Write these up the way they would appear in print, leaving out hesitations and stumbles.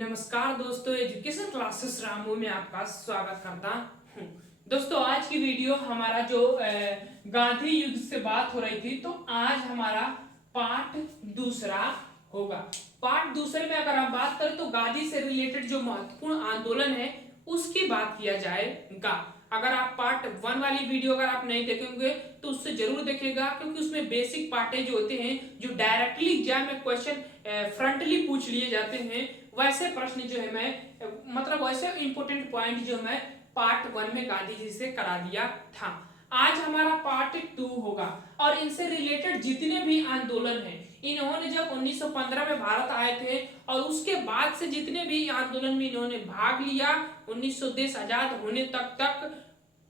नमस्कार दोस्तों, education classes Ramu में आपका स्वागत करता हूँ। दोस्तों, आज की वीडियो हमारा जो गांधी युग से बात हो रही थी, तो आज हमारा पार्ट दूसरा होगा। पार्ट दूसरे में अगर हम बात करें तो गांधी से रिलेटेड जो महत्वपूर्ण आंदोलन है उसकी बात किया जाएगा। अगर आप पार्ट 1 वाली वीडियो अगर आप नहीं देखेंगे तो उससे जरूर देखेगा, क्योंकि उसमें बेसिक पार्टें जो होते हैं जो डायरेक्टली एग्जाम में क्वेश्चन फ्रंटली पूछ लिए जाते हैं, वैसे प्रश्न जो है मैं मतलब वैसे इंपॉर्टेंट पॉइंट जो मैं पार्ट 1 में गांधी जी से करा दिया था। आज हमारा पार्ट 2 होगा और इनसे रिलेटेड जितने भी आंदोलन हैं, इन्होंने जब 1915 में भारत आए थे और उसके बाद से जितने भी आंदोलन में इन्होंने भाग लिया 1900 देश आजाद होने तक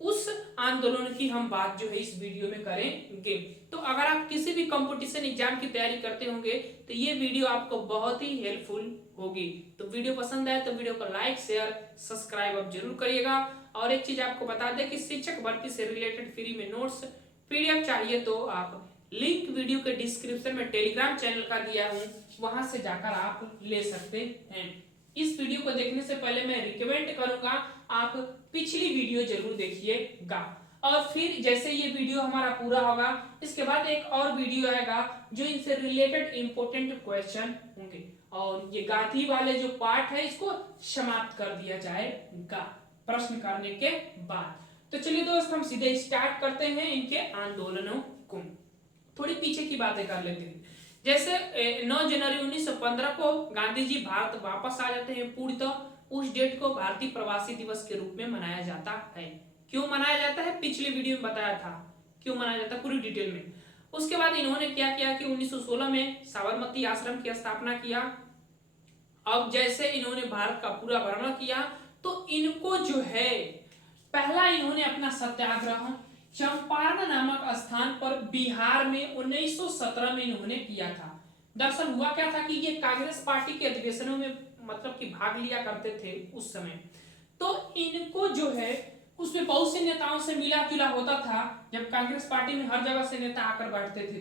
उस आंदोलन की हम बात जो है इस वीडियो में करेंगे। तो अगर आप किसी भी कंपटीशन एग्जाम की तैयारी करते होंगे तो ये वीडियो आपको बहुत ही हेल्पफुल होगी। तो वीडियो पसंद आए तो वीडियो को लाइक शेयर सब्सक्राइब आप जरूर करिएगा। और एक चीज आपको बता दें कि शिक्षक भर्ती से रिलेटेड फ्री में नोट्स पीडीएफ चाहिए तो आप लिंक वीडियो के डिस्क्रिप्शन में टेलीग्राम चैनल का दिया हूं, वहां से जाकर आप ले सकते हैं। इस वीडियो को देखने से पहले मैं रिकमेंड करूंगा आप पिछली वीडियो जरूर देखिएगा। और फिर जैसे ये वीडियो हमारा पूरा होगा, इसके बाद एक और वीडियो आएगा जो इनसे रिलेटेड इंपॉर्टेंट क्वेश्चन होंगे और ये गांधी वाले जो पार्ट है इसको समाप्त कर दिया जाएगा प्रश्न करने के बाद। तो चलिए दोस्त, हम सीधे स्टार्ट करते हैं इनके आंदोलनों को। थोड़ी पीछे की बातें कर लेते हैं। जैसे 9 जनवरी 1915 को गांधी जी भारत वापस आ जाते हैं। पूर्णतः उस डेट को भारतीय प्रवासी दिवस के रूप में मनाया जाता है। क्यों मनाया जाता है, पिछले वीडियो में बताया था क्यों मनाया जाता है पूरी डिटेल में। उसके बाद इन्होंने क्या किया कि 1916 में साबरमती आश्रम की स्थापना किया। अब जैसे इन्होंने भारत का पूरा भ्रमण किया तो इनको जो है पहला इन्होंने अपना सत्याग्रह चंपारण नामक स्थान पर बिहार में 1917 में इन्होंने किया था। दरअसल हुआ क्या था कि ये कांग्रेस पार्टी के अधिवेशनों में मतलब कि भाग लिया करते थे उस समय। तो इनको जो है उसमें बहुत से नेताओं से मिला जुला होता था। जब कांग्रेस पार्टी में हर जगह से नेता आकर बैठते थे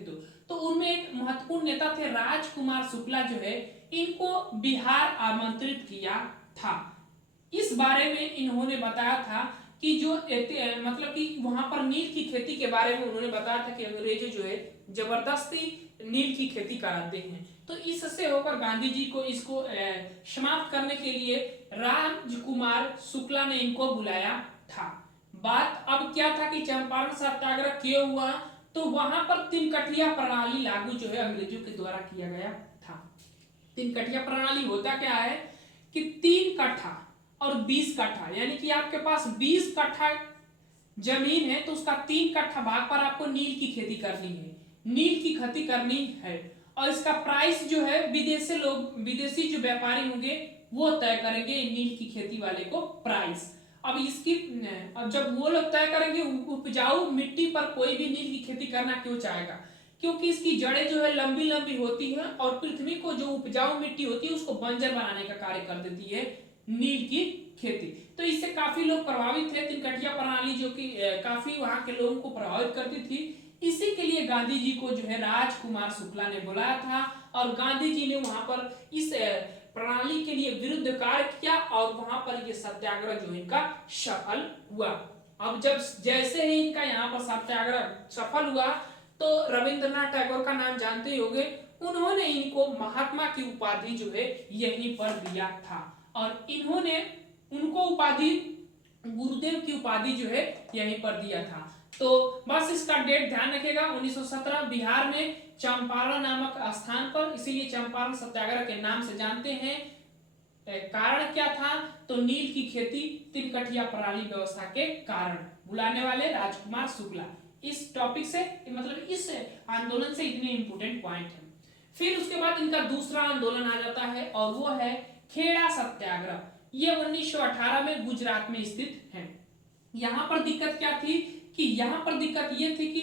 तो उनमें एक महत्वपूर्ण नेता थे राजकुमार शुक्ला, जो है इनको बिहार आमंत्रित किया था। इस बारे में इन्होंने बताया था कि जो मतलब कि वहां पर नील की खेती के बारे में उन्होंने बताया था कि अंग्रेज जो है जबरदस्ती नील की खेती कराते हैं। तो इससे होकर गांधी जी को इसको समाप्त करने के लिए राजकुमार शुक्ला ने इनको बुलाया था। बात अब क्या था कि चंपारण सत्याग्रह क्यों हुआ, तो वहां पर तीन कठिया प्रणाली लागू जो है अंग्रेजों के द्वारा किया गया था। तीन कठिया प्रणाली होता क्या है कि 3 कट्ठा और 20 कट्ठा, यानी कि आपके पास 20 कट्ठा जमीन है तो उसका 3 कट्ठा भाग पर आपको नील की खेती करनी है, नील की खेती करनी है। और इसका प्राइस जो है विदेशी जो व्यापारी होंगे वो तय करेंगे नील की खेती वाले को प्राइस। अब जब वो लोग तय करेंगे, उपजाऊ मिट्टी पर कोई भी नील की खेती करना क्यों चाहेगा, क्योंकि इसकी जड़ें जो है लंबी लंबी होती हैं और पृथ्वी को जो उपजाऊ मिट्टी होती है उसको बंजर बनाने का कार्य कर देती है नील की खेती। तो इससे काफी लोग प्रभावित थे। तीन कठिया प्रणाली जो कि काफी वहां के लोगों को प्रभावित करती थी। इसी के लिए गांधी जी को जो है राजकुमार शुक्ला ने बुलाया था और गांधी जी ने वहां पर इस प्रणाली के लिए विरुद्ध कार्य किया और वहां पर ये सत्याग्रह जो इनका सफल हुआ। अब जब जैसे ही इनका यहाँ पर सत्याग्रह सफल हुआ तो रविंद्रनाथ टैगोर का नाम जानते ही होंगे, उन्होंने इनको महात्मा की उपाधि जो है यहीं पर दिया था और इन्होंने उनको उपाधि गुरुदेव की उपाधि जो है यहीं पर दिया था। तो बस इसका डेट ध्यान रखिएगा, 1917 बिहार में चंपारण नामक स्थान पर, इसीलिए चंपारण सत्याग्रह के नाम से जानते हैं। कारण क्या था, तो नील की खेती तीन कठिया प्रणाली व्यवस्था के कारण। बुलाने वाले राजकुमार शुक्ला। इस टॉपिक से मतलब इस आंदोलन से इतने इंपोर्टेंट पॉइंट है। फिर उसके बाद इनका दूसरा आंदोलन आ जाता है और वो है खेड़ा सत्याग्रह। ये 1918 में गुजरात में स्थित है। यहाँ पर दिक्कत क्या थी कि यहाँ पर दिक्कत ये थी कि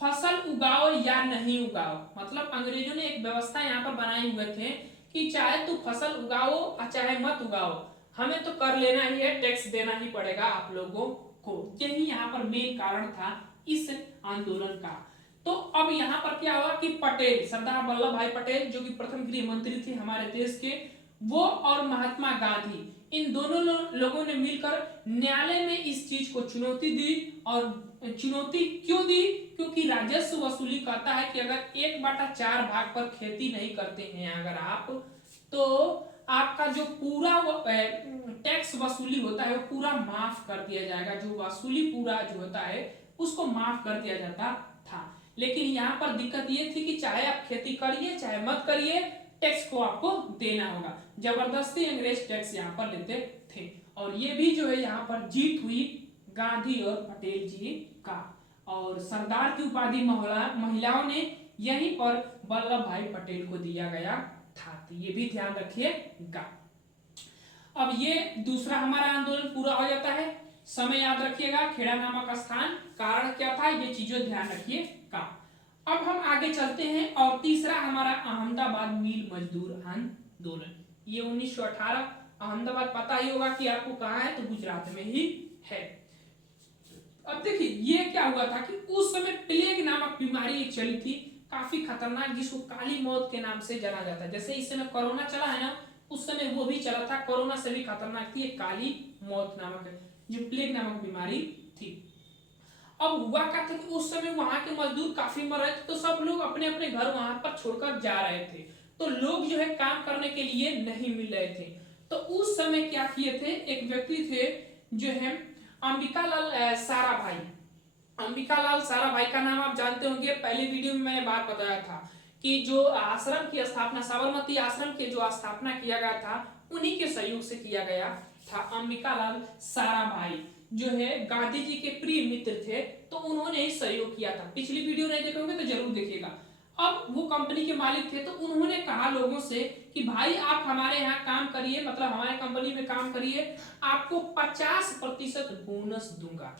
फसल उगाओ या नहीं उगाओ, मतलब अंग्रेजों ने एक व्यवस्था यहाँ पर बनाए हुए थे कि चाहे तू फसल उगाओ चाहे मत उगाओ, हमें तो कर लेना ही है, टैक्स देना ही पड़ेगा आप लोगों को। यही यहाँ पर मेन कारण था इस आंदोलन का। तो अब यहाँ पर क्या हुआ कि पटेल, सरदार वल्लभ भाई पटेल जो कि प्रथम गृह मंत्री थे हमारे देश के, वो और महात्मा गांधी, इन दोनों लोगों ने मिलकर न्यायालय में इस चीज को चुनौती दी। और चुनौती क्यों दी? क्योंकि राजस्व वसूली कहता है कि अगर 1/4 भाग पर खेती नहीं करते हैं अगर आप, तो आपका जो पूरा टैक्स वसूली होता है वो पूरा माफ कर दिया जाएगा। जो वसूली पूरा जो होता है उसको माफ कर दिया जाता था। लेकिन यहाँ पर दिक्कत ये थी कि चाहे आप खेती करिए चाहे मत करिए, टैक्स को आपको देना होगा। जबरदस्ती अंग्रेज टैक्स यहाँ पर लेते थे। और ये भी जो है यहाँ पर जीत हुई गांधी और पटेल जी का। और सरदार की उपाधि महिलाओं ने यहीं पर वल्लभ भाई पटेल को दिया गया था। तो ये भी ध्यान रखिएगा। अब ये दूसरा हमारा आंदोलन पूरा हो जाता है। समय याद रखिएगा, खेड़ा नामक स्थान, कारण क्या था, ये चीजों ध्यान रखिएगा। अब हम आगे चलते हैं और तीसरा हमारा अहमदाबाद मिल मजदूर आंदोलन। ये 1918 अहमदाबाद पता ही होगा कि आपको कहाँ है, तो गुजरात में ही है। अब देखिए ये क्या हुआ था कि उस समय प्लेग नामक बीमारी एक चली थी, काफी खतरनाक, जिसको काली मौत के नाम से जाना जाता है। जैसे इस समय कोरोना चला है ना, उस समय वो भी चला था, कोरोना से भी खतरनाक थी, एक काली मौत नामक जो प्लेग नामक बीमारी थी। अब हुआ क्या था कि उस समय वहां के मजदूर काफी मर रहे थे, तो सब लोग अपने अपने घर वहां पर छोड़कर जा रहे थे। तो लोग जो है काम करने के लिए नहीं मिल रहे थे। तो उस समय क्या किए थे, एक व्यक्ति थे जो है अंबिकालाल साराभाई। अंबिकालाल साराभाई का नाम आप जानते होंगे, पहले वीडियो में मैंने बात बताया था कि जो आश्रम की स्थापना, साबरमती आश्रम के जो स्थापना किया गया था, उन्हीं के सहयोग से किया गया था। अंबिकालाल साराभाई जो है गांधी जी के प्रिय मित्र थे, तो उन्होंने ही सहयोग किया था। पिछली वीडियो नहीं देखे होंगे तो जरूर देखिएगा। अब वो कंपनी के मालिक थे, तो उन्होंने कहा लोगों से कि भाई आप हमारे यहाँ काम करिए, मतलब हमारे कंपनी में काम करिए, आपको 50% बोनस दूंगा।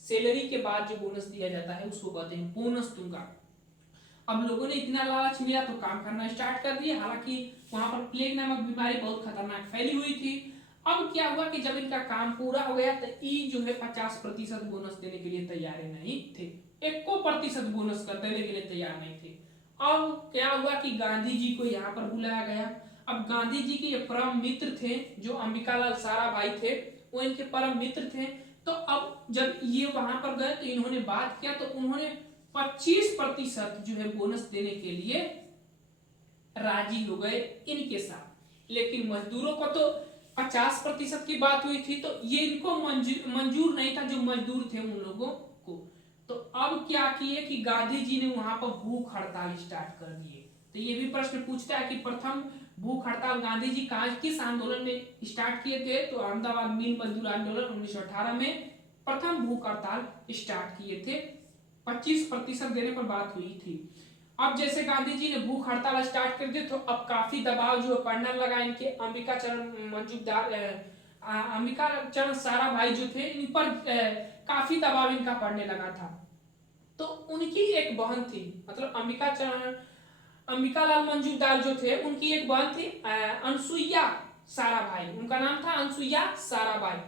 सैलरी के बाद जो बोनस दिया जाता है उसको कहते हैं बोनस दूंगा। अब लोगों ने इतना लालच मिला तो काम करना स्टार्ट कर दिया। हालांकि वहां पर प्लेग नामक बीमारी बहुत खतरनाक फैली हुई थी। अब क्या हुआ कि जब इनका काम पूरा हो गया तो ये जो है 50% बोनस देने के लिए तैयार नहीं थे, 1% बोनस कर देने के लिए तैयार नहीं थे। अब क्या हुआ कि गांधी जी को यहाँ पर बुलाया गया। अब गांधी जी के परम मित्र थे जो अंबिकालाल साराभाई थे, वो इनके परम मित्र थे। तो अब जब ये वहां पर गए तो इन्होंने बात किया, तो उन्होंने 25% जो है बोनस देने के लिए राजी हो गए इनके साथ। लेकिन मजदूरों को तो 50% की बात हुई थी, तो ये इनको मंजूर नहीं था, जो मजदूर थे उन लोगों को। तो अब क्या किए कि गांधी जी ने वहां पर भूख हड़ताल स्टार्ट कर दिए। तो ये भी प्रश्न पूछता है कि प्रथम भूख हड़ताल गांधी जी किस आंदोलन में स्टार्ट किए थे, तो अहमदाबाद मिल मजदूर आंदोलन 1918 में प्रथम भूख हड़ताल स्टार्ट किए थे। 25% देने पर बात हुई थी। अब जैसे गांधी जी ने भूख हड़ताल स्टार्ट कर दी, तो अब काफी दबाव जो पड़ने लगा इनके अंबिका चरण साराभाई जो थे, इन पर काफी दबाव इनका पड़ने लगा था। तो उनकी एक बहन थी, मतलब अंबिकालाल मंजूरदार जो थे, उनकी एक बहन थी अनसुईया साराभाई, उनका नाम था अनसुईया साराभाई।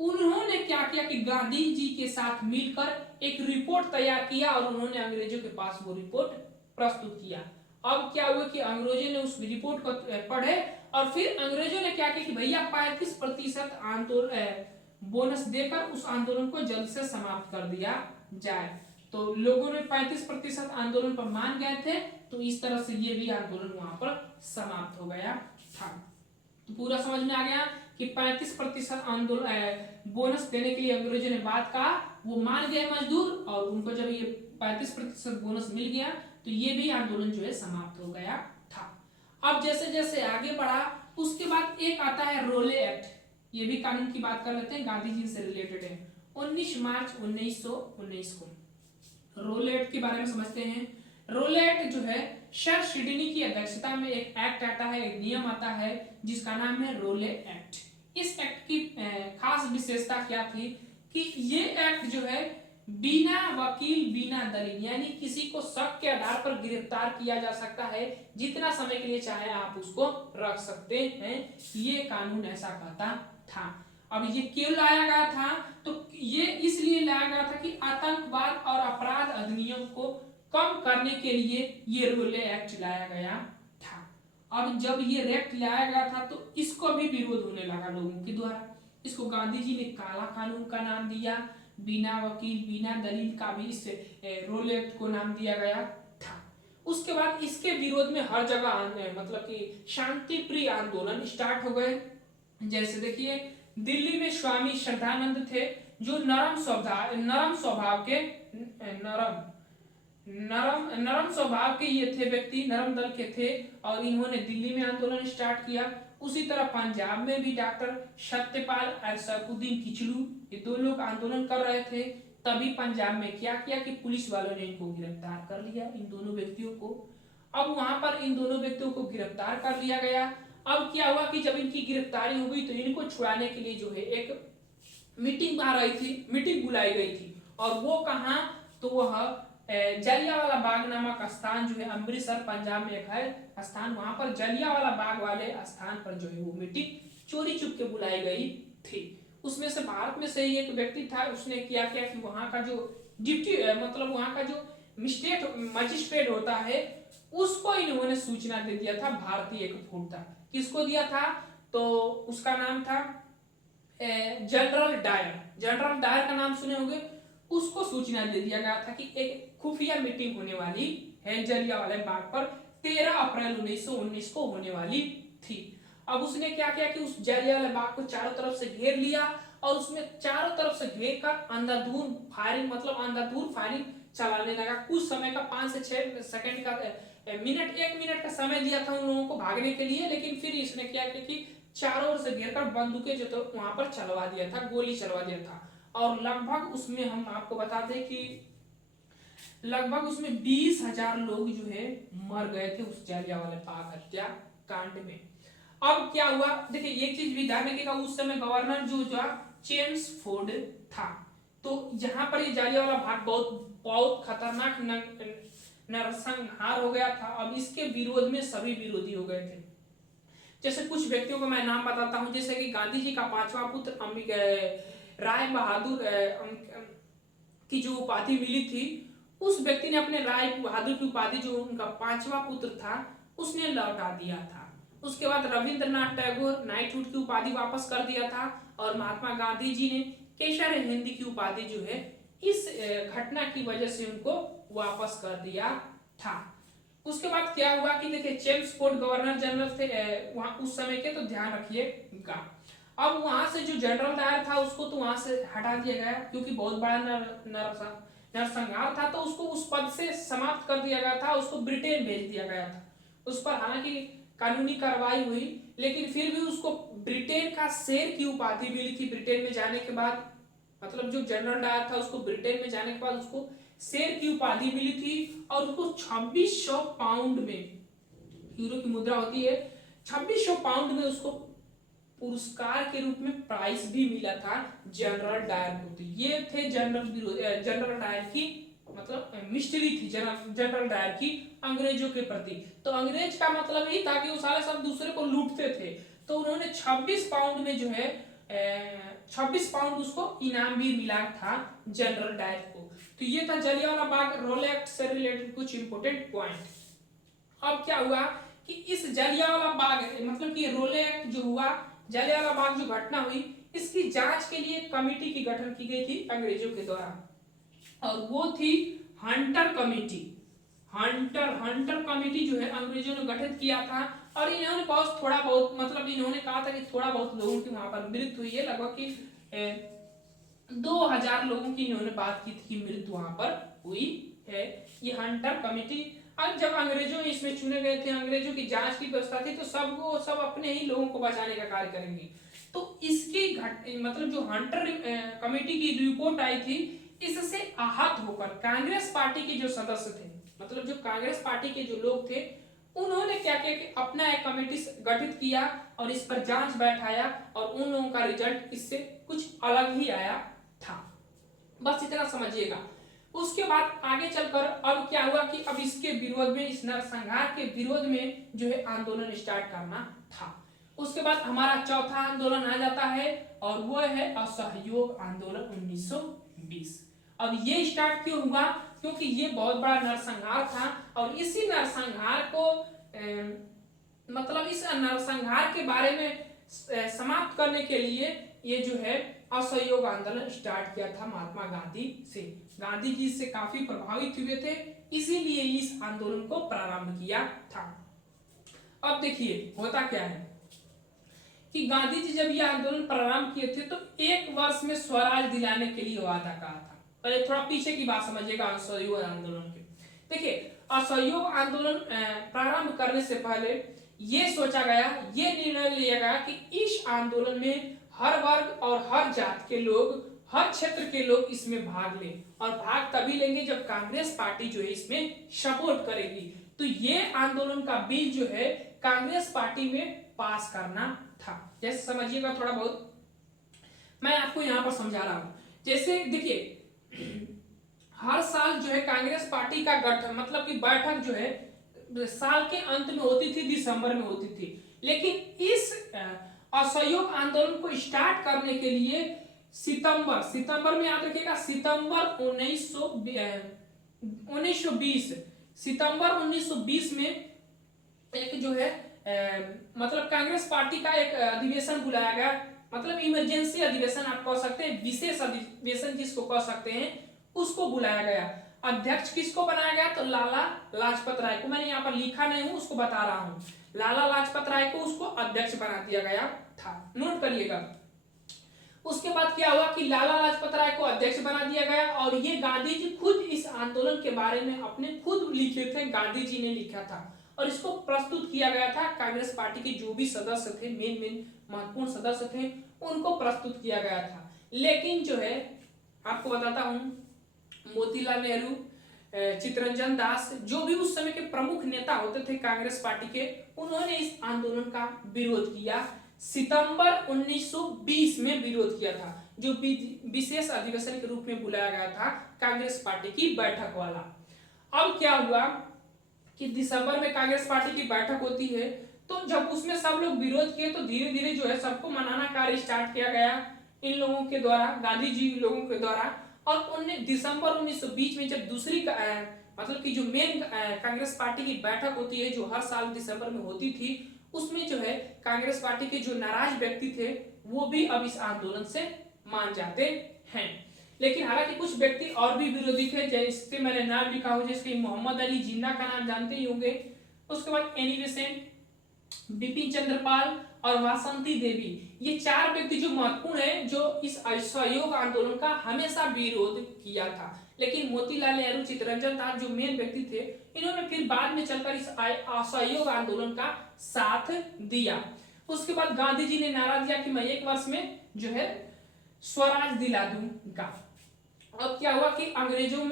उन्होंने क्या किया कि गांधी जी के साथ मिलकर एक रिपोर्ट तैयार किया और उन्होंने अंग्रेजों के पास वो रिपोर्ट प्रस्तुत किया। अब क्या हुआ कि अंग्रेजों ने उस रिपोर्ट को पढ़े और फिर अंग्रेजों ने क्या किया कि भैया 35% आंदोलन बोनस देकर उस आंदोलन को जल्द से समाप्त कर दिया जाए। तो लोगों ने 35% आंदोलन पर मान गए थे, तो इस तरह से ये भी आंदोलन वहां पर समाप्त हो गया था। तो पूरा समझ में आ गया कि 35% आंदोलन बोनस देने के लिए अंग्रेजों ने बात कहा, वो मान गए मजदूर, और उनको जब ये 35% बोनस मिल गया तो ये भी आंदोलन जो है समाप्त हो गया था। अब जैसे जैसे आगे बढ़ा, उसके बाद एक आता है रोले एक्ट। ये भी कानून की बात कर लेते हैं, गांधी जी से रिलेटेड है। 19 मार्च 1919 को रोले एक्ट के बारे में समझते हैं। रोले एक्ट जो है सर सिडनी की अध्यक्षता में एक एक्ट आता है, एक नियम आता है जिसका नाम है रोले एक्ट। इस एक्ट की खास विशेषता क्या थी कि ये एक्ट जो है बिना वकील बिना दलील, यानी किसी को शक के आधार पर गिरफ्तार किया जा सकता है, जितना समय के लिए चाहे आप उसको रख सकते हैं। ये कानून ऐसा कहता था। अब ये क्यों लाया गया था, तो ये इसलिए लाया गया था कि आतंकवाद और अपराध अधिनियम को कम करने के लिए ये रोले एक्ट लाया गया था। अब जब ये एक्ट लाया गया था तो इसको भी विरोध होने लगा लोगों के द्वारा। इसको गांधी जी ने काला कानून का नाम दिया, बिना वकील बिना दलील का भी इस रोल एक्ट को नाम दिया गया था। उसके बाद इसके विरोध में हर जगह मतलब कि शांति प्रिय आंदोलन स्टार्ट हो गए। जैसे देखिए दिल्ली में स्वामी श्रद्धानंद थे, जो नरम स्वभाव के नरम स्वभाव के ये थे व्यक्ति, नरम दल के थे, और इन्होंने दिल्ली में आंदोलन स्टार्ट किया। उसी तरह पंजाब में भी डॉक्टर सत्यपाल और सैफुद्दीन किचलू, ये दो लोग आंदोलन कर रहे थे। तभी पंजाब में क्या किया कि पुलिस वालों ने इनको गिरफ्तार कर लिया, इन दोनों व्यक्तियों को। अब वहां पर इन दोनों व्यक्तियों को गिरफ्तार कर लिया गया। अब क्या हुआ कि जब इनकी गिरफ्तारी हो गई तो इनको छुड़ाने के लिए जो है एक मीटिंग आ रही थी, मीटिंग बुलाई गई थी। और वो कहाँ, तो वह जलियांवाला बाग नामक स्थान जो है अमृतसर पंजाब में एक है स्थान, वहां पर जलियांवाला बाग वाले स्थान पर जो है वो मीटिंग चोरी चुप के बुलाई गई थी। उसमें से भारत में से ही एक व्यक्ति था, उसने किया क्या कि वहां का जो डिप्टी मतलब वहां का जो मजिस्ट्रेट होता है उसको इन्होंने सूचना दे दिया था भारतीय एकजुटता। किसको दिया था, तो उसका नाम था जनरल डायर। जनरल डायर का नाम सुने होंगे। उसको सूचना दे दिया गया था कि एक खुफिया मीटिंग होने वाली है जलियांवाला बाग पर, 13 अप्रैल 1919 को होने वाली थी। अब उसने क्या किया कि उस जलियांवाला बाग को चारों तरफ से घेर लिया और उसमें चारों तरफ से घेर कर अंधाधुंध फायरिंग चलाने लगा। कुछ समय का 5 से 6 सेकंड का 1 मिनट का समय दिया था उन लोगों को भागने के लिए, लेकिन फिर इसने क्या किया कि चारों ओर से घेर कर बंदूकें जो तो वहां पर चलवा दिया था, गोली चलवा दिया था। और लगभग उसमें हम आपको बता दें कि लगभग उसमें 20,000 लोग जो है मर गए थे उस जलियांवाला बाग हत्याकांड में। अब क्या हुआ, देखिए एक चीज भी ध्यान रखिएगा, उस समय गवर्नर जो चेम्सफोर्ड था। तो जहां पर ये जलियांवाला बाग बहुत खतरनाक नरसंहार हो गया था। अब इसके विरोध में सभी विरोधी हो गए थे। जैसे कुछ व्यक्तियों को मैं नाम बताता हूं, जैसे कि गांधी जी का 5वां पुत्र राय बहादुर की जो उपाधि मिली थी, उस व्यक्ति ने अपने राय बहादुर की उपाधि जो उनका 5वां पुत्र था उसने लौटा दिया था। उसके बाद रविंद्रनाथ टैगोर नाइटहुड की उपाधि वापस कर दिया था, और महात्मा गांधी जी ने केसर हिंद की उपाधि जो है इस घटना की वजह से उनको वापस कर दिया था। उसके बाद क्या हुआ कि देखिए चेम्सफोर्ड गवर्नर जनरल थे वहां उस समय के, तो ध्यान रखिएगा। अब वहां से जो जनरल डायर था उसको तो वहां से हटा दिया गया, क्योंकि बहुत बड़ा नरसंहार था, तो उसको उस पद से समाप्त कर दिया गया था, उसको ब्रिटेन भेज दिया गया था। उस पर हालांकि कानूनी कार्रवाई हुई, लेकिन फिर भी उसको ब्रिटेन का शेर की उपाधि मिली थी ब्रिटेन में जाने के बाद। मतलब जो जनरल डायर था उसको ब्रिटेन में जाने के बाद उसको शेर की उपाधि मिली थी, और उसको 2600 पाउंड में, यूरो की मुद्रा होती है, 2600 पाउंड में उसको पुरस्कार के रूप में प्राइज भी मिला था जनरल डायर को। तो ये थे जनरल डायर की मतलब मिस्ट्री थी जनरल डायर की अंग्रेजों के प्रति। तो अंग्रेज का मतलब यही था कि वो साले सब दूसरे को लूटते थे, तो उन्होंने 26 पाउंड में जो है 26 पाउंड उसको इनाम भी मिला था जनरल डायर को। तो ये था जलियांवाला बाग रोल एक्ट से रिलेटेड कुछ इंपोर्टेंट पॉइंट। अब क्या हुआ कि इस जलियांवाला बाग मतलब कि रोल एक्ट जो हुआ, जलियांवाला बाग जो घटना हुई, इसकी जांच के लिए कमेटी की गठन की गई थी अंग्रेजों के द्वारा, और वो थी हंटर कमेटी। हंटर कमेटी जो है अंग्रेजों ने गठित किया था, और इन्होंने थोड़ा बहुत मतलब इन्होंने कहा था कि थोड़ा बहुत लोगों की वहां पर मृत्यु हुई है, लगभग कि 2000 लोगों की इन्होंने बात की थी कि मृत्यु वहां पर हुई है। ये हंटर कमेटी, अब जब अंग्रेजों इसमें चुने गए थे, अंग्रेजों की जांच की व्यवस्था थी, तो सब अपने ही लोगों को बचाने का कार्य करेंगे। तो इसकी मतलब जो हंटर कमेटी की रिपोर्ट आई थी, इससे आहत होकर कांग्रेस पार्टी के जो सदस्य थे, मतलब जो कांग्रेस पार्टी के जो लोग थे, उन्होंने क्या किया कि अपना एक कमेटी गठित किया और इस पर जांच बैठाया, और उन लोगों का रिजल्ट इससे कुछ अलग ही आया था। बस इतना समझिएगा। उसके बाद आगे चलकर अब क्या हुआ कि अब इसके विरोध में, इस नरसंहार के विरोध में जो है आंदोलन स्टार्ट करना था। उसके बाद हमारा चौथा आंदोलन आ जाता है, और वो है असहयोग आंदोलन 1920। अब ये स्टार्ट क्यों हुआ, क्योंकि ये बहुत बड़ा नरसंहार था, और इसी नरसंहार को मतलब इस नरसंहार के बारे में समाप्त करने के लिए ये जो है असहयोग आंदोलन स्टार्ट किया था महात्मा गांधी से। गांधी जी से काफी प्रभावित हुए थे, इसीलिए इस आंदोलन को प्रारंभ किया था। अब देखिए होता क्या है कि गांधी जी जब ये आंदोलन प्रारंभ किए थे तो 1 वर्ष में स्वराज दिलाने के लिए वादा कहा था। पहले थोड़ा पीछे की बात समझिएगा असहयोग आंदोलन की। देखिए असहयोग आंदोलन प्रारंभ करने से पहले ये सोचा गया, ये निर्णय लिया गया कि इस आंदोलन में हर वर्ग और हर जात के लोग, हर क्षेत्र के लोग इसमें भाग लें, और भाग तभी लेंगे जब कांग्रेस पार्टी जो है इसमें सपोर्ट करेगी। तो ये आंदोलन का बिल जो है कांग्रेस पार्टी में पास करना था। जैसे समझिएगा थोड़ा बहुत, मैं आपको यहाँ पर समझा रहा हूँ। जैसे देखिए हर साल जो है कांग्रेस पार्टी का गठन मतलब कि बैठक जो है साल के अंत में होती थी, दिसंबर में होती थी। लेकिन इस असहयोग आंदोलन को स्टार्ट करने के लिए सितंबर में याद रखिएगा, सितंबर 1920 में एक जो है मतलब कांग्रेस पार्टी का एक अधिवेशन बुलाया गया, मतलब इमरजेंसी अधिवेशन आप कह सकते हैं, विशेष अधिवेशन जिसको कह सकते हैं, उसको बुलाया गया। अध्यक्ष किसको बनाया गया? तो लाला लाजपत राय को, मैंने यहाँ पर लिखा नहीं हूं, उसको बता रहा हूं। लाला लाजपत राय को उसको अध्यक्ष बना दिया गया था, नोट करिएगा। उसके बाद क्या हुआ कि लाला लाजपत राय को अध्यक्ष बना दिया गया, और ये गांधी जी खुद इस आंदोलन के बारे में अपने खुद लिखे थे, गांधी जी ने लिखा था, और इसको प्रस्तुत किया गया था कांग्रेस पार्टी के जो भी सदस्य थे, मेन महत्वपूर्ण सदस्य थे, उनको प्रस्तुत किया गया था। लेकिन जो है आपको बताता हूं, मोतीलाल नेहरू, चित्तरंजन दास, जो भी उस समय के प्रमुख नेता होते थे कांग्रेस पार्टी के, उन्होंने इस आंदोलन का विरोध किया। सितंबर 1920 में विरोध किया था, जो विशेष अधिवेशन के रूप में बुलाया गया था कांग्रेस पार्टी की बैठक वाला। अब क्या हुआ कि दिसंबर में कांग्रेस पार्टी की बैठक होती है, तो जब उसमें सब लोग विरोध किए तो धीरे धीरे जो है सबको मनाना कार्य स्टार्ट किया गया इन लोगों के द्वारा, गांधी जी लोगों के द्वारा। और दिसंबर 1920 में जब दूसरी मतलब कि जो मेन कांग्रेस पार्टी की बैठक होती है, जो हर साल दिसंबर में होती थी, उसमें जो है कांग्रेस पार्टी के जो नाराज व्यक्ति थे वो भी अब इस आंदोलन से मान जाते हैं। लेकिन हालांकि कुछ व्यक्ति और भी विरोधी थे, जैसे मैंने नाम लिखा हो, जैसे मोहम्मद अली जिन्ना का नाम जानते ही होंगे। उसके बाद एनी बेसेंट, बिपिन चंद्रपाल और वासंती देवी, ये 4 व्यक्ति जो महत्वपूर्ण है, जो इस असहयोग आंदोलन का हमेशा विरोध किया था। लेकिन मोतीलाल नेहरू, चित्तरंजन दास जो मेन व्यक्ति थे, इन्होंने फिर बाद में चलकर इस असहयोग आंदोलन का साथ दिया। उसके बाद गांधी जी ने नारा दिया कि मैं 1 वर्ष में जो है स्वराज दिला दूंगा। अब क्या हुआ कि अंग्रेजों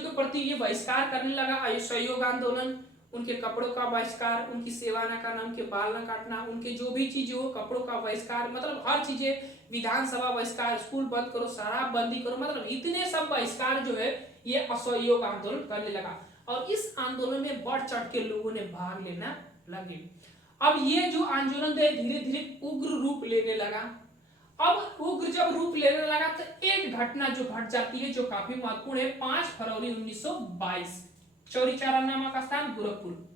के प्रति ये बहिष्कार करने लगा असहयोग आंदोलन, उनके कपड़ों का बहिष्कार, उनकी सेवा न करना, उनके बाल न काटना, उनके जो भी चीजें हो, कपड़ों का बहिष्कार, मतलब हर चीजें, विधानसभा बहिष्कार, स्कूल बंद करो, शराब बंदी करो, मतलब इतने सब बहिष्कार जो है ये असहयोग आंदोलन करने लगा। और इस आंदोलन में बढ़ चढ़ के लोगों ने भाग लेना लगे। अब ये जो आंदोलन धीरे धीरे उग्र रूप लेने लगा। अब उग्र जब रूप लेने लगा तो एक घटना जो घट जाती है, जो काफी महत्वपूर्ण है, 5 फरवरी 1922, चौरी चौरा नामक स्थान, गोरखपुर।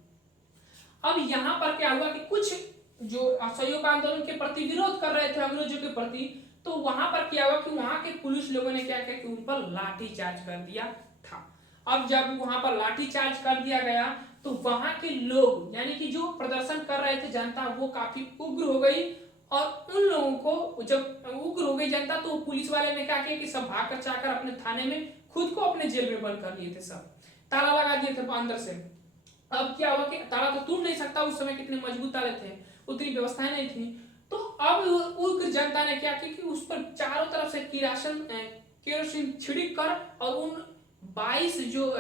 अब यहाँ पर क्या हुआ कि कुछ जो असहयोग आंदोलन के प्रति विरोध कर रहे थे अंग्रेजों के प्रति, तो वहां पर क्या हुआ कि वहां के पुलिस लोगों ने क्या किया कि उन पर लाठीचार्ज कर दिया था। अब जब वहां पर लाठीचार्ज कर दिया गया तो वहां के लोग, यानी कि जो प्रदर्शन कर रहे थे जनता, वो काफी उग्र हो गई। और उन लोगों को जब उग्र हो गई जनता, तो पुलिस वाले ने क्या किया कि सब भाग कर चाकर अपने थाने में, खुद को अपने जेल में बंद कर लिए थे, सब ताला लगा दिए थे अंदर से। अब क्या हुआ कि ताला तो तोड़ नहीं सकता, उस समय कितने मजबूत ताले थे, उतनी व्यवस्थाएं नहीं थी। तो अब उग्र जनता ने क्या किया कि उस पर चारों तरफ से केरोसिन छिड़क कर और उन 22 जो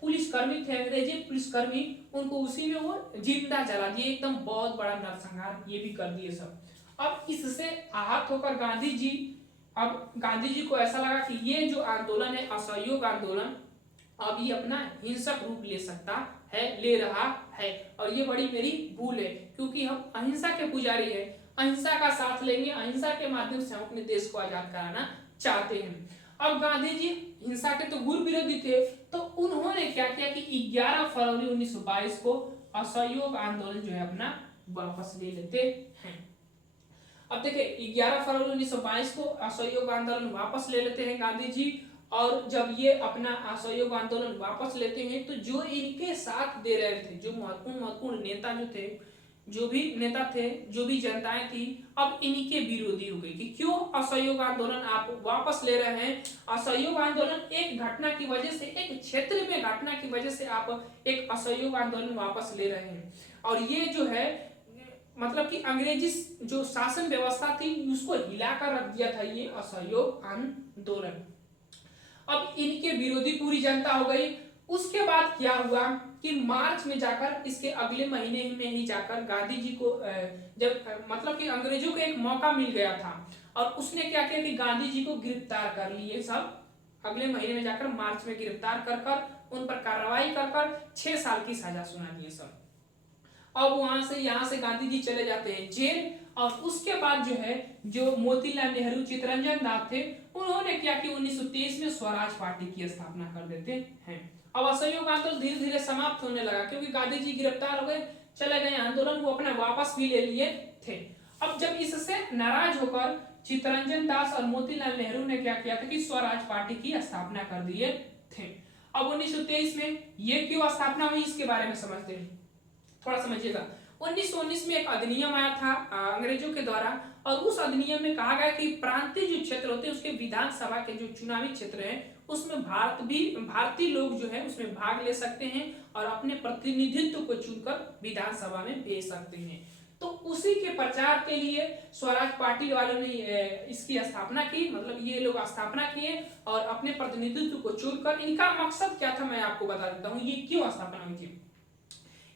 पुलिसकर्मी थे, अंग्रेजी पुलिसकर्मी, उनको उसी में वो जिंदा जला दिए। एकदम बहुत बड़ा नरसंहार ये भी कर दिए सब। अब इससे आहत होकर गांधी जी को ऐसा लगा कि ये जो आंदोलन है, असहयोग आंदोलन, अब ये अपना हिंसक रूप ले सकता है, ले रहा है, और ये बड़ी मेरी भूल है, क्योंकि हम अहिंसा के पुजारी हैं, अहिंसा का साथ लेंगे, अहिंसा के माध्यम से हम अपने देश को आजाद कराना चाहते हैं। अब गांधी जी हिंसा के तो घोर विरोधी थे, तो उन्होंने क्या किया कि 11 फरवरी 1922 को असहयोग आंदोलन जो है अपना वापस ले लेते हैं। अब देखिए 11 फरवरी 1922 को असहयोग आंदोलन वापस ले लेते हैं गांधी जी। और जब ये अपना असहयोग आंदोलन वापस लेते हैं तो जो इनके साथ दे रहे थे, जो महत्वपूर्ण नेता जो थे, जो भी नेता थे, जो भी जनताएं थी, अब इनके विरोधी हो गई कि क्यों असहयोग आंदोलन आप वापस ले रहे हैं। असहयोग आंदोलन एक घटना की वजह से, एक क्षेत्र में घटना की वजह से आप एक असहयोग आंदोलन वापस ले रहे हैं। और ये जो है मतलब कि अंग्रेजी जो शासन व्यवस्था थी उसको हिलाकर रख दिया था ये असहयोग आंदोलन। अब इनके विरोधी पूरी जनता हो गई। उसके बाद क्या हुआ कि मार्च में जाकर, इसके अगले महीने में ही जाकर गांधी जी को जब मतलब कि अंग्रेजों को एक मौका मिल गया था और उसने क्या किया कि गांधी जी को गिरफ्तार कर लिए सब। अगले महीने में जाकर मार्च में गिरफ्तार कर उन पर कार्रवाई कर 6 साल की सजा सुना दी सब। अब वहां से यहाँ से गांधी जी चले जाते हैं जेल। और उसके बाद जो है जो मोतीलाल नेहरू, चित्तरंजन दास थे, उन्होंने क्या कि 1923 में स्वराज पार्टी की स्थापना कर देते हैं। अब असहयोग आंदोलन धीरे धीरे समाप्त होने लगा क्योंकि गांधी जी गिरफ्तार हो गए, चले गए, आंदोलन को अपना वापस भी ले लिए थे। अब जब इससे नाराज होकर चित्तरंजन दास और मोतीलाल नेहरू ने क्या किया था कि स्वराज पार्टी की स्थापना कर दिए थे। अब 1923 में ये क्यों स्थापना हुई इसके बारे में समझते हैं, थोड़ा समझिएगा। 1919 में एक अधिनियम आया था अंग्रेजों के द्वारा और उस अधिनियम में कहा गया कि प्रांतीय जो क्षेत्र होते हैं उसके विधानसभा के जो चुनावी क्षेत्र हैं उसमें भारतीय लोग जो है उसमें भाग ले सकते हैं और अपने प्रतिनिधित्व को चुनकर विधानसभा में भेज सकते हैं। तो उसी के प्रचार के लिए स्वराज पार्टी वालों ने इसकी स्थापना की, मतलब ये लोग स्थापना किए और अपने प्रतिनिधित्व को चुनकर। इनका मकसद क्या था मैं आपको बता देता हूँ, ये क्यों स्थापना हुई थी।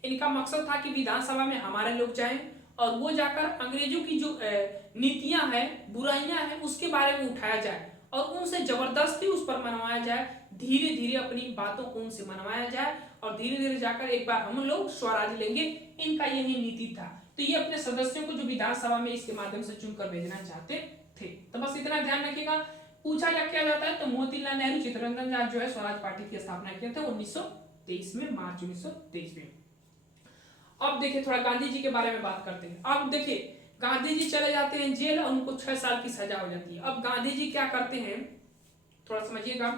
इनका मकसद था कि विधानसभा में हमारे लोग जाएं और वो जाकर अंग्रेजों की जो नीतियां हैं, बुराइयां हैं, उसके बारे में उठाया जाए और उनसे जबरदस्ती उस पर मनवाया जाए। धीरे धीरे अपनी बातों को उनसे मनवाया जाए और धीरे धीरे जाकर एक बार हम लोग स्वराज लेंगे। इनका यही नीति था। तो ये अपने सदस्यों को जो विधानसभा में इसके माध्यम से चुनकर भेजना चाहते थे। तो बस इतना ध्यान रखिएगा। पूछा क्या जाता है तो मोतीलाल नेहरू, चित्तरंजन दास जो है स्वराज पार्टी की स्थापना किए थे 1923 में, मार्च 1923 में। अब देखिए थोड़ा गांधी जी के बारे में बात करते हैं। अब देखिए गांधी जी चले जाते हैं जेल और उनको 6 साल की सजा हो जाती है। अब गांधी जी क्या करते हैं थोड़ा समझिएगा।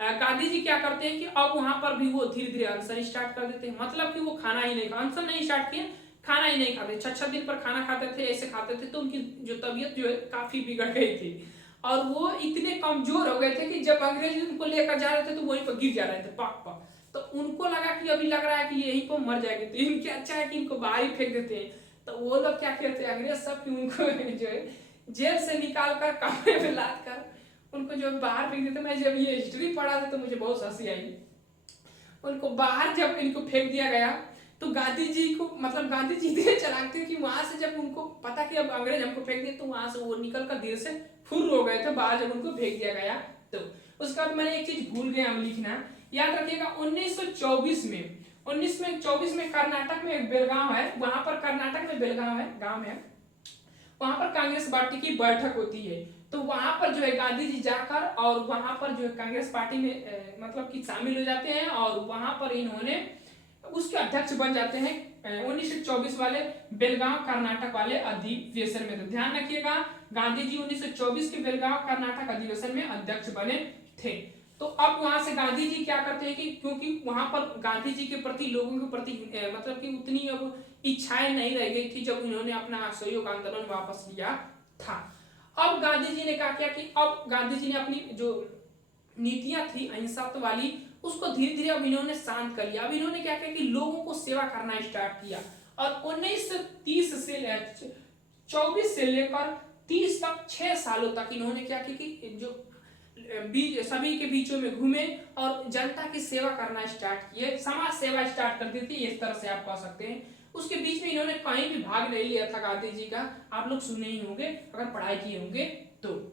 गांधी जी क्या करते हैं कि अब वहां पर भी वो धीरे धीरे अनशन स्टार्ट कर देते हैं। मतलब कि वो खाना ही नहीं, अनशन नहीं स्टार्ट किए, खाना ही नहीं खाते, 6 दिन पर खाना खाते थे, ऐसे खाते थे। तो उनकी जो तबीयत जो है काफी बिगड़ गई थी और वो इतने कमजोर हो गए थे कि जब अंग्रेज उनको लेकर जा रहे थे तो वहीं पर गिर जा रहे थे पाक पाक। तो उनको लगा कि अभी लग रहा है कि यहीं पर मर जाएंगे, तो इनके अच्छा है कि इनको बाहर ही फेंक देते हैं। तो वो लोग क्या करते हैं अंग्रेज सब कि उनको जो है जेल से निकाल कर कमरे में लाद कर उनको जो बाहर फेंक देते। मैं जब ये हिस्ट्री पढ़ा था तो मुझे बहुत हंसी आई। उनको बाहर जब इनको फेंक दिया गया तो गांधी जी को, मतलब गांधी जी इतने चालाक थे कि वहां से जब उनको पता कि अब अंग्रेज हमको फेंक दिए तो वहां से वो निकल कर धीरे से फुर्र हो गए थे बाहर जब उनको फेंक दिया गया। तो उसके बाद मैंने एक चीज भूल गया हम लिखना, याद रखिएगा 1924 में कर्नाटक में एक बेलगांव है, वहां पर कर्नाटक में बेलगांव है, गांव है, वहां पर कांग्रेस पार्टी की बैठक होती है। तो वहां पर जो है गांधी जी जाकर और वहां पर जो है कांग्रेस पार्टी में मतलब कि शामिल हो जाते हैं और वहां पर इन्होंने उसके अध्यक्ष बन जाते हैं 1924 वाले बेलगांव कर्नाटक वाले अधिवेशन में। तो ध्यान रखिएगा गांधी जी 1924 के बेलगांव कर्नाटक अधिवेशन में अध्यक्ष बने थे। तो अब वहां से गांधी जी क्या करते हैं कि क्योंकि वहां पर गांधी जी के प्रति लोगों के प्रति मतलब कि उतनी अब इच्छाएं नहीं रह गई थी जब उन्होंने अपना असहयोग आंदोलन वापस लिया था। अब गांधी जी ने क्या किया कि अब गांधी जी ने अपनी जो नीतियां थी अहिंसा वाली उसको धीरे धीरे अब इन्होंने शांत कर लिया। अब इन्होंने क्या किया कि लोगों को सेवा करना स्टार्ट किया और 1930 से 24 से लेकर 30 तक 6 सालों तक इन्होंने क्या किया कि जो सभी के बीचों में घूमे और जनता की सेवा करना स्टार्ट किए, समाज सेवा स्टार्ट कर दी थी, इस तरह से आप कह सकते हैं। उसके बीच में इन्होंने कहीं भी भाग नहीं लिया था गांधी जी का, आप लोग सुने ही होंगे अगर पढ़ाई किए होंगे तो।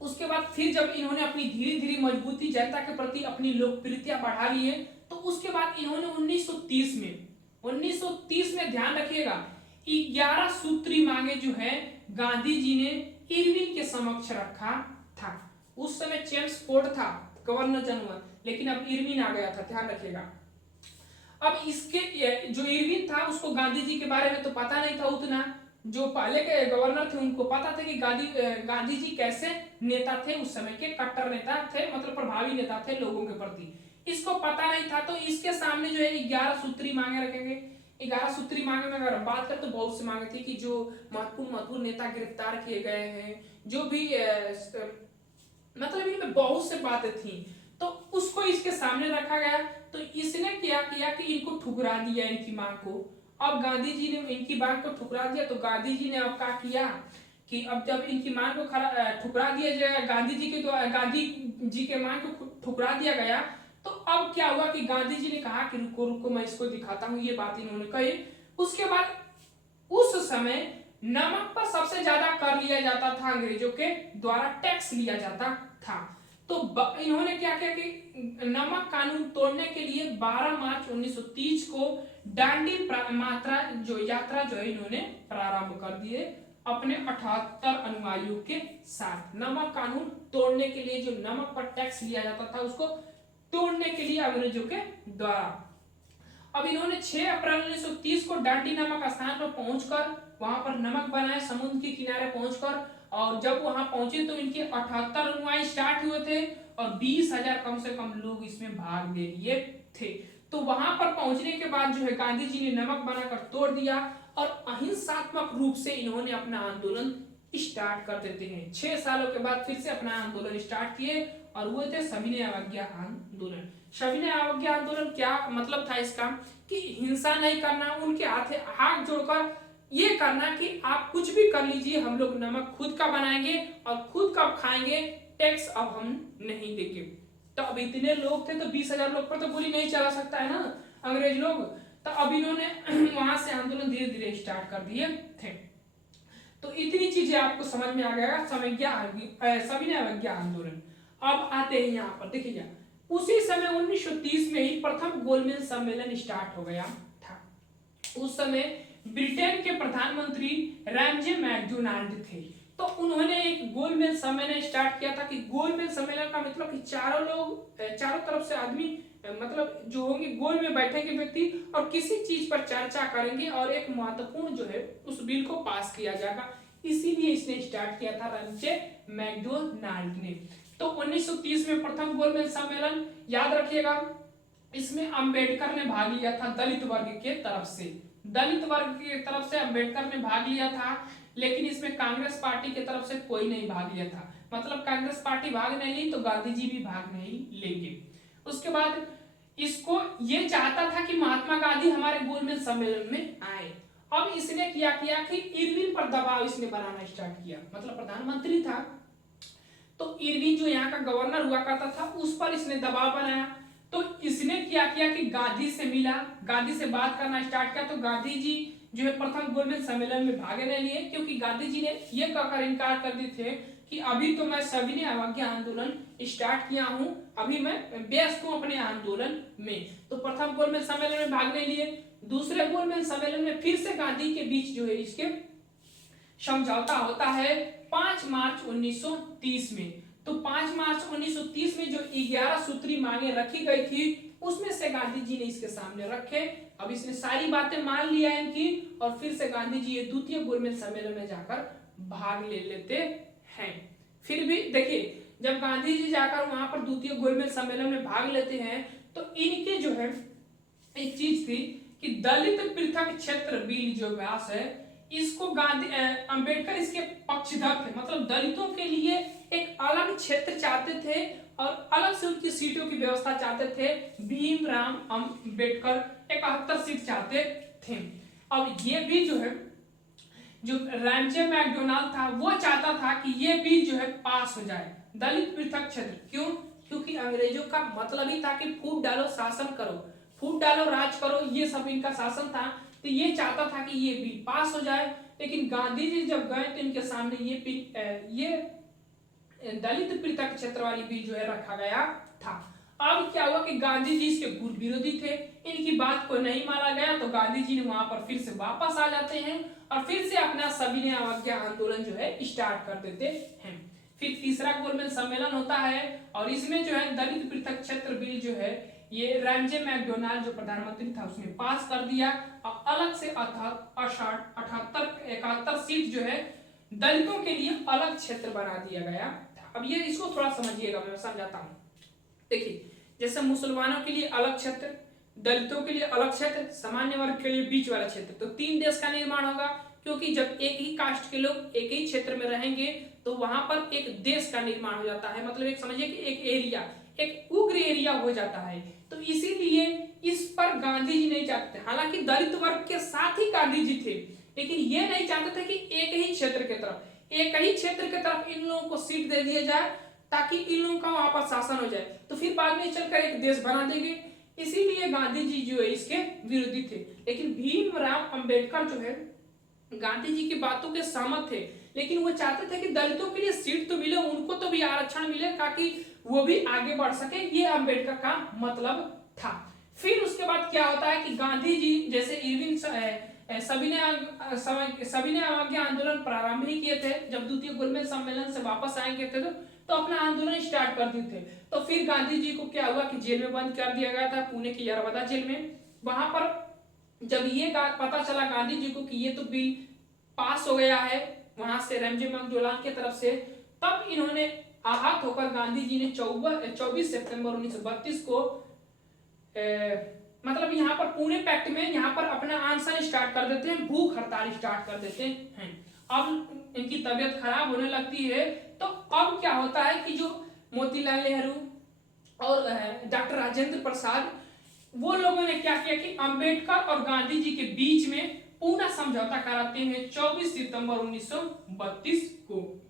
उसके बाद फिर जब इन्होंने अपनी धीरे धीरे मजबूती जनता के प्रति अपनी लोकप्रियता बढ़ा ली है तो उसके बाद इन्होंने 1930 में ध्यान रखिएगा 11 सूत्री मांगे जो है गांधी जी ने इरविन के समक्ष रखा था। उस समय चेम्स फोर्ड था गवर्नर जनरल, लेकिन अब इरविन आ गया था, ध्यान रखिएगा। अब इसके जो इरविन था उसको गांधी जी के बारे में तो पता नहीं था उतना, जो पहले के गवर्नर थे उनको पता था कि गांधी जी कैसे नेता थे, उस समय के कट्टर नेता थे, मतलब प्रभावी नेता थे लोगों के प्रति। इसको पता नहीं था, तो इसके सामने जो है 11 सूत्री मांगे रखे गए। 11 सूत्री मांगे में अगर हम बात करें तो बहुत से मांगे थी कि जो महत्वपूर्ण नेता गिरफ्तार किए गए हैं, जो भी मतलब इनमें बहुत से बातें थी, तो उसको इसके सामने रखा गया। तो इसने क्या किया कि इनको ठुकरा दिया, इनकी मांग को। अब गांधी जी ने इनकी मांग को ठुकरा दिया, तो गांधी जी ने अब क्या किया कि अब जब इनकी मांग को ठुकरा दिया जाएगा, गांधी जी के मांग को ठुकरा दिया गया, तो अब क्या हुआ कि गांधी जी ने कहा कि रुको रुको मैं इसको दिखाता हूं, ये बात इन्होंने कही। उसके बाद उस समय नमक पर सबसे ज्यादा कर लिया जाता था, अंग्रेजों के द्वारा टैक्स लिया जाता था। तो इन्होंने क्या किया कि नमक कानून तोड़ने के लिए 12 मार्च 1930 को दांडी यात्रा जो है इन्होंने प्रारंभ कर दिए अपने 78 अनुयायियों के साथ। नमक कानून तोड़ने के लिए, जो नमक पर टैक्स लिया जाता था उसको तोड़ने के लिए अंग्रेजों के द्वारा। अब इन्होंने 6 अप्रैल 1930 को दांडी नामक स्थान पर पहुंचकर वहां पर नमक बनाए, समुद्र के किनारे पहुंचकर। और जब वहां पहुंचे तो इनके 78 अनुयायी स्टार्ट हुए थे और 20,000 कम से कम लोग इसमें भाग ले लिए थे। तो वहां पर पहुंचने के बाद जो है गांधी जी ने नमक बनाकर तोड़ दिया और अहिंसात्मक रूप से इन्होंने अपना आंदोलन स्टार्ट कर देते हैं। 6 सालों के बाद फिर से अपना आंदोलन स्टार्ट किए और वो थे सविनय अवज्ञा आंदोलन। सविनय अवज्ञा आंदोलन क्या मतलब था इसका कि हिंसा नहीं करना, उनके हाथ जोड़कर ये करना कि आप कुछ भी कर लीजिए, हम लोग नमक खुद का बनाएंगे और खुद का खाएंगे, टैक्स अब हम नहीं देंगे। तो अब इतने लोग थे तो 20,000 लोग पर तो गोली नहीं चला सकता है ना अंग्रेज लोग। तो अब इन्होंने वहां से आंदोलन धीरे धीरे स्टार्ट कर दिए थे। तो इतनी चीजें आपको समझ में आ गया सविनय अवज्ञा आंदोलन। अब आते हैं यहाँ पर देखिए, उसी समय 1930 में ही प्रथम गोलमेज सम्मेलन स्टार्ट हो गया था। उस समय ब्रिटेन के प्रधानमंत्री रैमजे मैकडोनाल्ड थे। तो उन्होंने एक गोलमेज सम्मेलन स्टार्ट किया था कि गोलमेज सम्मेलन का मतलब कि चारों तरफ से आदमी मतलब जो होंगे गोल में बैठेंगे व्यक्ति और किसी चीज पर चर्चा करेंगे और एक महत्वपूर्ण जो है उस बिल को पास किया जाएगा। इसीलिए इसने स्टार्ट किया था रैमजे मैकडोनाल्ड ने। तो 1930 में प्रथम गोलमेज सम्मेलन याद रखिएगा, इसमें अंबेडकर ने भाग लिया था दलित वर्ग के तरफ से। दलित वर्ग की तरफ से अंबेडकर ने भाग लिया था, लेकिन इसमें कांग्रेस पार्टी की तरफ से कोई नहीं भाग लिया था। मतलब कांग्रेस पार्टी भाग नहीं ली तो गांधी जी भी भाग नहीं लेंगे। उसके बाद इसको ये चाहता था कि महात्मा गांधी हमारे गोलमेज सम्मेलन में आए। अब इसने क्या किया कि इरविन पर दबाव इसने बनाना स्टार्ट किया। मतलब प्रधानमंत्री था तो इरविन जो यहाँ का गवर्नर हुआ करता था उस पर इसने दबाव बनाया। तो इसने क्या किया कि गांधी से मिला, गांधी से बात करना स्टार्ट किया। तो गांधी जी जो है प्रथम गोलमेज सम्मेलन में भाग नहीं लिए, क्योंकि गांधी जी ने यह कहकर इनकार कर दिए थे कि अभी तो मैं सविनय अवज्ञा आंदोलन स्टार्ट किया हूं, अभी मैं व्यस्त हूं अपने आंदोलन में। तो प्रथम गोलमेज सम्मेलन में भाग नहीं लिए। दूसरे गोलमेज सम्मेलन में फिर से गांधी के बीच जो है इसके समझौता होता है 5 मार्च 1930 में। तो 5 मार्च 1930 में जो 11 सूत्री मांगे रखी गई थी उसमें से गांधी जी ने इसके सामने रखे। अब इसने सारी बातें मान लिया इनकी और फिर से गांधी जी ये द्वितीय गोलमेज सम्मेलन में जाकर भाग ले लेते हैं। फिर भी देखिए, जब गांधी जी जाकर वहां पर द्वितीय गोलमेज सम्मेलन में भाग लेते हैं तो इनके जो है एक चीज थी कि दलित पृथक क्षेत्र बिल जो व्यास है इसको अंबेडकर इसके पक्षधर थे। मतलब दलितों के लिए एक अलग क्षेत्र चाहते थे और अलग से उनकी सीटों की व्यवस्था चाहते थे। भीमराव अंबेडकर 71 सीट चाहते थे। अब ये भी जो है जो रैमजे मैकडोनाल्ड था वो चाहता था कि ये बिल जो है पास हो जाए, दलित पृथक क्षेत्र। क्यों? क्योंकि अंग्रेजों का मतलब ही था कि फूट डालो शासन करो, फूट डालो राज करो, ये सब इनका शासन था। तो ये चाहता था कि ये बिल पास हो जाए। लेकिन गांधी जी जब गए तो इनके सामने ये दलित पृथक क्षेत्र वाली बिल जो है रखा गया था। अब क्या हुआ कि गांधी जी इसके घोर विरोधी थे, इनकी बात को नहीं माना गया। तो गांधी जी ने वहां पर फिर से वापस आ जाते हैं और फिर से अपना सविनय अवज्ञा आंदोलन जो है स्टार्ट कर देते हैं। फिर तीसरा गोलमेज सम्मेलन होता है और इसमें जो है दलित पृथक क्षेत्र बिल जो है ये रैमजे मैकडोनाल्ड जो प्रधानमंत्री था उसने पास कर दिया और अलग से 78 सीट जो है दलितों के लिए अलग क्षेत्र बना दिया गया। अब ये इसको थोड़ा समझिएगा, मैं समझाता हूँ। देखिए, जैसे मुसलमानों के लिए अलग क्षेत्र, दलितों के लिए अलग क्षेत्र, सामान्य वर्ग के लिए बीच वाला क्षेत्र, तो 3 देश का निर्माण होगा। क्योंकि जब एक ही कास्ट के लोग एक ही क्षेत्र में रहेंगे तो वहां पर एक देश का निर्माण हो जाता है, मतलब एक समझिए कि एक एरिया, एक उग्र एरिया हो जाता है। तो इसीलिए इस पर गांधी जी नहीं चाहते। हालांकि दलित वर्ग के साथ ही गांधी जी थे, लेकिन ये नहीं चाहते थे कि एक ही क्षेत्र की तरफ इन लोगों को सीट दे दिया जाए ताकि इन लोगों का वहां पर शासन हो जाए, तो फिर बाद में चलकर एक देश बना देंगे। इसीलिए गांधी जी जो है इसके विरोधी थे। लेकिन भीमराव अंबेडकर जो है गांधी जी की बातों के सहमत थे, लेकिन वो चाहते थे कि दलितों के लिए सीट तो मिले, उनको तो भी आरक्षण मिले ताकि वो भी आगे बढ़ सके। ये अंबेडकर का मतलब था। फिर उसके बाद क्या होता है कि गांधी जी जैसे इरविन सभी ने अवज्ञा आंदोलन प्रारंभ ही किए थे। जब द्वितीय गोलमेज सम्मेलन से वापस आएंगे थे तो अपना आंदोलन स्टार्ट कर दिए थे। तो फिर गांधी जी को क्या हुआ कि जेल में बंद कर दिया गया था, पुणे की यरवदा जेल में। वहां पर जब ये पता चला गांधी जी को कि ये तो बिल पास हो गया है वहां से रैमजे मैकडोनाल्ड की तरफ से, तब इन्होंने आहत होकर गांधी जी ने 24 सितंबर 1932 को मतलब यहाँ पर पुणे पैक्ट में यहाँ पर अपना अनशन स्टार्ट कर देते हैं, भूख हड़ताल स्टार्ट कर देते हैं। अब इनकी तबीयत खराब होने लगती है। तो अब क्या होता है कि जो मोतीलाल नेहरू और डॉक्टर राजेंद्र प्रसाद, वो लोगों ने क्या किया कि अंबेडकर और गांधी जी के बीच में पूरा समझौता कराते हैं 24 सितंबर 1932 को।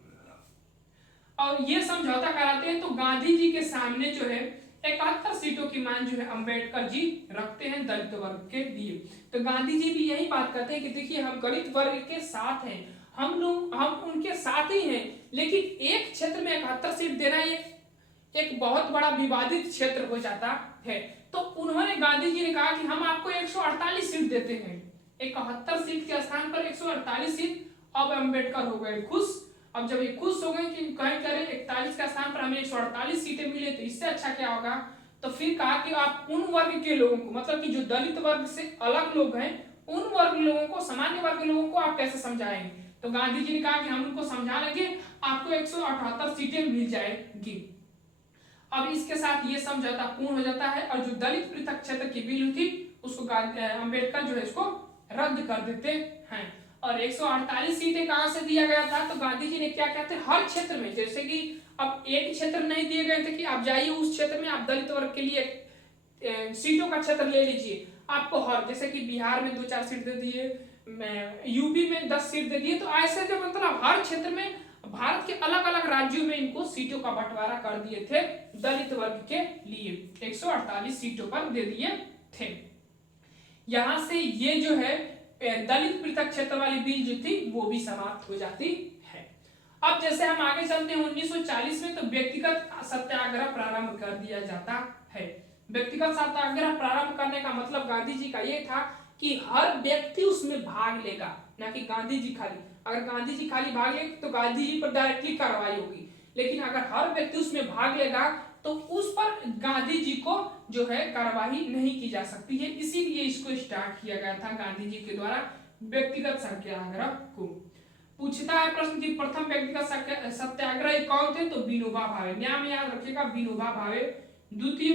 और ये समझौता कराते हैं तो गांधी जी के सामने जो है 71 सीटों की मांग जो है अंबेडकर जी रखते हैं दलित वर्ग के लिए। तो गांधी जी भी यही बात करते हैं कि देखिए हम दलित वर्ग के साथ हैं, हम उनके साथ ही हैं, लेकिन एक क्षेत्र में 71 सीट देना एक बहुत बड़ा विवादित क्षेत्र हो जाता है। तो उन्होंने गांधी जी ने कहा कि हम आपको 148 सीट देते हैं। 71 सीट के स्थान पर 148 सीट। अब अंबेडकर हो गए खुश। अब जब ये खुश हो गए कि कहीं करें 41 का स्थान पर हमें 148 सीटें मिले तो इससे अच्छा क्या होगा, तो फिर कहा कि आप उन वर्ग के लोगों को, मतलब कि जो दलित वर्ग से अलग लोग हैं, उन वर्ग लोगों को, सामान्य वर्ग लोगों को आप कैसे समझाएंगे। तो गांधी जी ने कहा कि हम उनको समझा लेंगे, आपको 178 सीटें मिल जाएगी। अब इसके साथ ये समझौता पूर्ण हो जाता है और जो दलित पृथक क्षेत्र की बिल थी उसको अंबेडकर जो है इसको रद्द कर देते हैं। और 148 सीटें कहां से दिया गया था, तो गांधी जी ने क्या कहते हैं हर क्षेत्र में, जैसे कि अब एक क्षेत्र नहीं दिए गए थे कि आप जाइए उस क्षेत्र में आप दलित वर्ग के लिए सीटों का क्षेत्र ले लीजिए, आपको हर, जैसे कि बिहार में 2-4 सीट दे दिए, यूपी में 10 सीट दे दिए। तो ऐसे जो मतलब हर क्षेत्र में भारत के अलग अलग राज्यों में इनको सीटों का बंटवारा कर दिए थे दलित वर्ग के लिए, 148 सीटों पर दे दिए थे। यहां से ये जो है दलित पृथक क्षेत्र वाली बिल जो थी वो भी समाप्त हो जाती है। अब जैसे हम आगे चलते हैं 1940 में, तो व्यक्तिगत सत्याग्रह प्रारंभ कर दिया जाता है। व्यक्तिगत सत्याग्रह प्रारंभ करने का मतलब गांधी जी का ये था कि हर व्यक्ति उसमें भाग लेगा, ना कि गांधी जी खाली। अगर गांधी जी खाली भाग ले तो गांधी जी पर डायरेक्टली कार्रवाई होगी, लेकिन अगर हर व्यक्ति उसमें भाग लेगा तो उस पर गांधी जी को जो है कार्रवाई नहीं की जा सकती है। इसीलिए इसको स्टार्ट किया गया था गांधी जी के द्वारा व्यक्तिगत सत्याग्रह को। पूछता है प्रश्न कि प्रथम व्यक्तिगत सत्याग्रही कौन थे, तो विनोबा भावे। नाम याद रखिएगा, विनोबा भावे। द्वितीय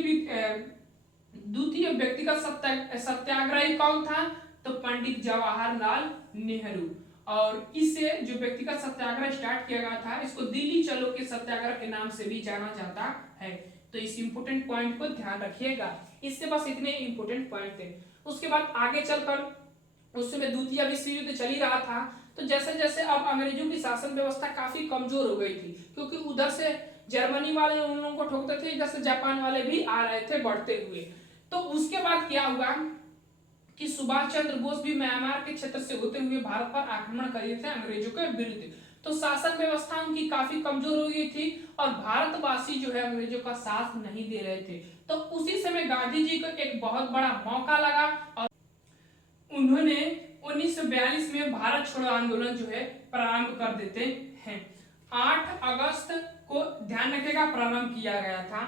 व्यक्तिगत सत्याग्रही कौन था, तो पंडित जवाहरलाल नेहरू। और इससे जो व्यक्तिगत सत्याग्रह स्टार्ट किया गया था इसको दिल्ली चलो के सत्याग्रह के नाम से भी जाना जाता है। तो इस इंपोर्टेंट पॉइंट को ध्यान रखिएगा। इससे बस इतने इंपोर्टेंट पॉइंट थे। उसके बाद आगे चलकर उस समय द्वितीय विश्व युद्ध चल ही रहा था, तो जैसे जैसे अब अंग्रेजों की शासन व्यवस्था काफी कमजोर हो गई थी, क्योंकि उधर से जर्मनी वाले उन लोगों को ठोकते थे, इधर से जापान वाले भी आ रहे थे बढ़ते हुए। तो उसके बाद क्या हुआ कि सुभाष चंद्र बोस भी म्यांमार के क्षेत्र से होते हुए भारत पर आक्रमण किए थे अंग्रेजों के विरुद्ध। तो शासन व्यवस्था उनकी काफी कमजोर हो गई थी और भारतवासी जो है अंग्रेजों का साथ नहीं दे रहे थे। तो उसी समय गांधी जी को एक बहुत बड़ा मौका लगा और उन्होंने 1942 में भारत छोड़ो आंदोलन जो है प्रारंभ कर देते हैं। 8 अगस्त को ध्यान रखिएगा प्रारंभ किया गया था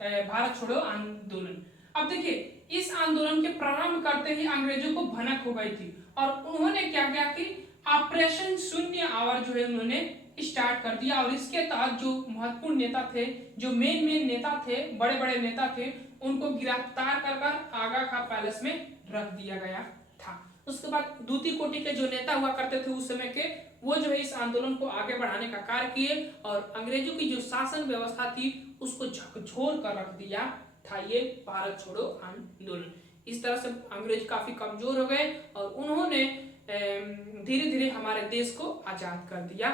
भारत छोड़ो आंदोलन। अब देखिए, इस आंदोलन के प्रारंभ करते ही अंग्रेजों को भनक हो गई थी और उन्होंने क्या किया कि ऑपरेशन शून्य आवर जो है उन्होंने स्टार्ट कर दिया। और इसके तहत जो महत्वपूर्ण नेता थे, जो मेन नेता थे, बड़े बड़े नेता थे, उनको गिरफ्तार कर आगा खां पैलेस में रख दिया गया था। उसके बाद दूती कोटि के जो नेता हुआ करते थे उस समय के, वो जो है इस आंदोलन को आगे बढ़ाने का कार्य किए और अंग्रेजों की जो शासन व्यवस्था थी उसको झकझोर कर रख दिया था ये भारत छोड़ो आंदोलन। इस तरह से अंग्रेज काफी कमजोर हो गए और उन्होंने धीरे धीरे हमारे देश को आजाद कर दिया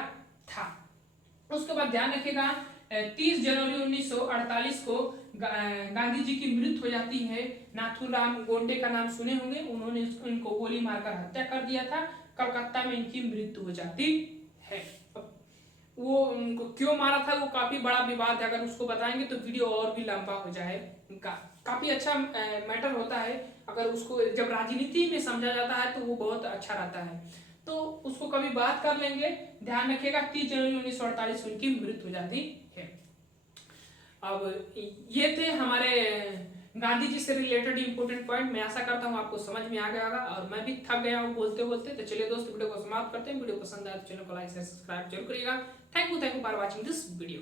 था। उसके बाद ध्यान रखिएगा, 30 जनवरी 1948 को गांधी जी की मृत्यु हो जाती है। नाथूराम गोंडे का नाम सुने होंगे, उन्होंने उनको गोली मारकर हत्या कर दिया था। कलकत्ता में इनकी मृत्यु हो जाती है। वो उनको क्यों मारा था वो काफी बड़ा विवाद है, अगर उसको बताएंगे तो वीडियो और भी लंबा हो जाएगा। काफी अच्छा मैटर होता है, अगर उसको जब राजनीति में समझा जाता है तो वो बहुत अच्छा रहता है, तो उसको कभी बात कर लेंगे। ध्यान रखिएगा 30 जनवरी 1948 उनकी मृत्यु हो जाती है। अब ये थे हमारे गांधी जी से रिलेटेड इंपोर्टेंट पॉइंट। मैं आशा करता हूँ आपको समझ में आ गया होगा और मैं भी थक गया हूँ बोलते बोलते। तो चलिए दोस्तों, वीडियो को समाप्त करते हैं। वीडियो पसंद आए तो चैनल को लाइक शेयर सब्सक्राइब जरूर करिएगा। Thank you for watching this video.